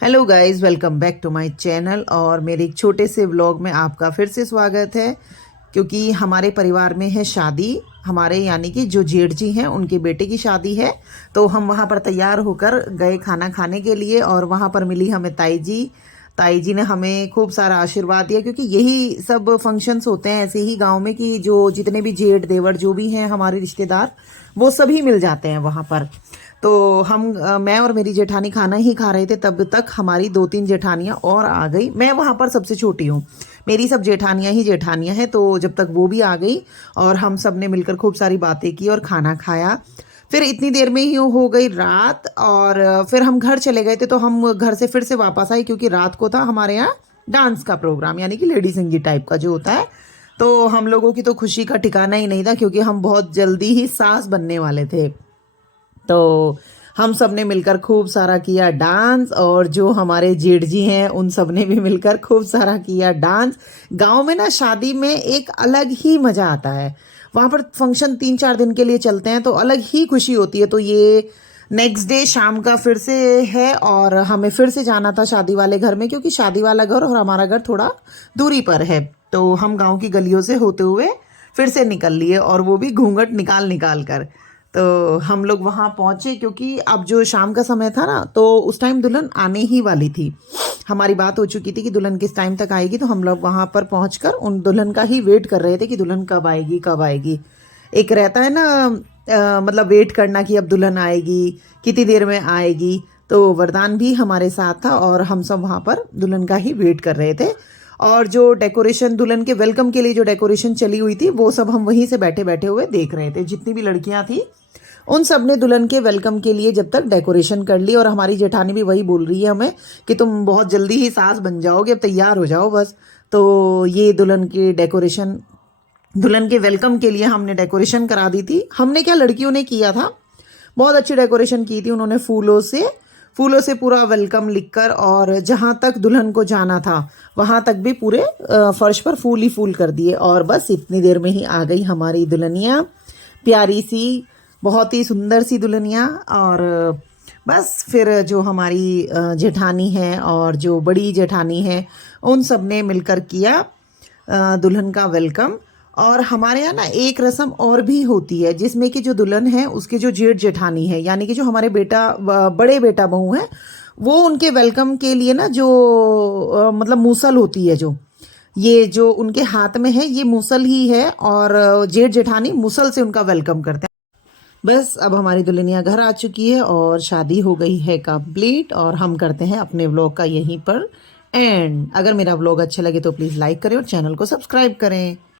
Hello guys, welcome back to my channel. और मेरे एक छोटे से व्लॉग में आपका फिर से स्वागत है। क्योंकि हमारे परिवार में है शादी, हमारे यानी कि जो जेठ जी हैं उनके बेटे की शादी है। तो हम वहाँ पर तैयार होकर गए खाना खाने के लिए, और वहाँ पर मिली हमें ताई जी। ताई जी ने हमें खूब सारा आशीर्वाद दिया, क्योंकि यही सब फंक्शंस होते हैं ऐसे ही गांव में कि जो जितने भी जेठ देवर जो भी हैं हमारे रिश्तेदार, वो सभी मिल जाते हैं वहाँ पर। तो मैं और मेरी जेठानी खाना ही खा रहे थे, तब तक हमारी दो तीन जेठानियां और आ गई। मैं वहाँ पर सबसे छोटी हूँ, मेरी सब जेठानियां ही जेठानियां हैं। तो जब तक वो भी आ गई और हम सब ने मिलकर खूब सारी बातें की और खाना खाया, फिर इतनी देर में ही हो गई रात। और फिर हम घर चले गए थे। तो हम घर से फिर से वापस आए, क्योंकि रात को था हमारे यहाँ डांस का प्रोग्राम, यानी कि लेडी संगीत टाइप का जो होता है। तो हम लोगों की तो खुशी का ठिकाना ही नहीं था, क्योंकि हम बहुत जल्दी ही सास बनने वाले थे। तो हम सब ने मिलकर खूब सारा किया डांस, और जो हमारे जेठ जी हैं उन सब ने भी मिलकर खूब सारा किया डांस। गांव में ना शादी में एक अलग ही मजा आता है। वहां पर फंक्शन 3-4 दिन के लिए चलते हैं, तो अलग ही खुशी होती है। तो ये नेक्स्ट डे शाम का फिर से है, और हमें फिर से जाना था शादी वाले घर में, क्योंकि शादी वाला घर और हमारा घर थोड़ा दूरी पर है। तो हम गांव की गलियों से होते हुए फिर से निकल लिए, और वो भी घूंघट निकाल निकाल कर। तो हम लोग वहाँ पहुँचे, क्योंकि अब जो शाम का समय था ना, तो उस टाइम दुल्हन आने ही वाली थी। हमारी बात हो चुकी थी कि दुल्हन किस टाइम तक आएगी। तो हम लोग वहाँ पर पहुँचकर उन दुल्हन का ही वेट कर रहे थे कि दुल्हन कब आएगी कब आएगी। एक रहता है ना, मतलब वेट करना कि अब दुल्हन आएगी, कितनी देर में आएगी। तो वरदान भी हमारे साथ था, और हम सब वहाँ पर दुल्हन का ही वेट कर रहे थे। और जो डेकोरेशन दुल्हन के वेलकम के लिए जो डेकोरेशन चली हुई थी, वो सब हम वहीं से बैठे बैठे हुए देख रहे थे। जितनी भी लड़कियां थी उन सब ने दुल्हन के वेलकम के लिए जब तक डेकोरेशन कर ली। और हमारी जेठानी भी वही बोल रही है हमें कि तुम बहुत जल्दी ही सास बन जाओगे, अब तैयार हो जाओ बस। तो ये दुल्हन की डेकोरेशन, दुल्हन के वेलकम के लिए हमने डेकोरेशन करा दी थी। हमने क्या, लड़कियों ने किया था, बहुत अच्छी डेकोरेशन की थी उन्होंने। फूलों से पूरा वेलकम लिखकर, और जहां तक दुल्हन को जाना था वहां तक भी पूरे फर्श पर फूल ही फूल कर दिए। और बस इतनी देर में ही आ गई हमारी दुल्हनिया, प्यारी सी, बहुत ही सुंदर सी दुल्हनिया। और बस फिर जो हमारी जेठानी है और जो बड़ी जेठानी है, उन सब ने मिलकर किया दुल्हन का वेलकम। और हमारे यहाँ ना एक रस्म और भी होती है, जिसमें कि जो दुल्हन है उसके जो जेठ जेठानी है, यानी कि जो हमारे बड़े बेटा बहू हैं, वो उनके वेलकम के लिए ना जो मतलब मूसल होती है, जो ये जो उनके हाथ में है ये मूसल ही है। और जेठ जेठानी मूसल से उनका वेलकम करते हैं। बस अब हमारी दुल्हनिया घर आ चुकी है और शादी हो गई है कंप्लीट। और हम करते हैं अपने व्लॉग का यहीं पर एंड। अगर मेरा व्लॉग अच्छा लगे तो प्लीज़ लाइक करें और चैनल को सब्सक्राइब करें।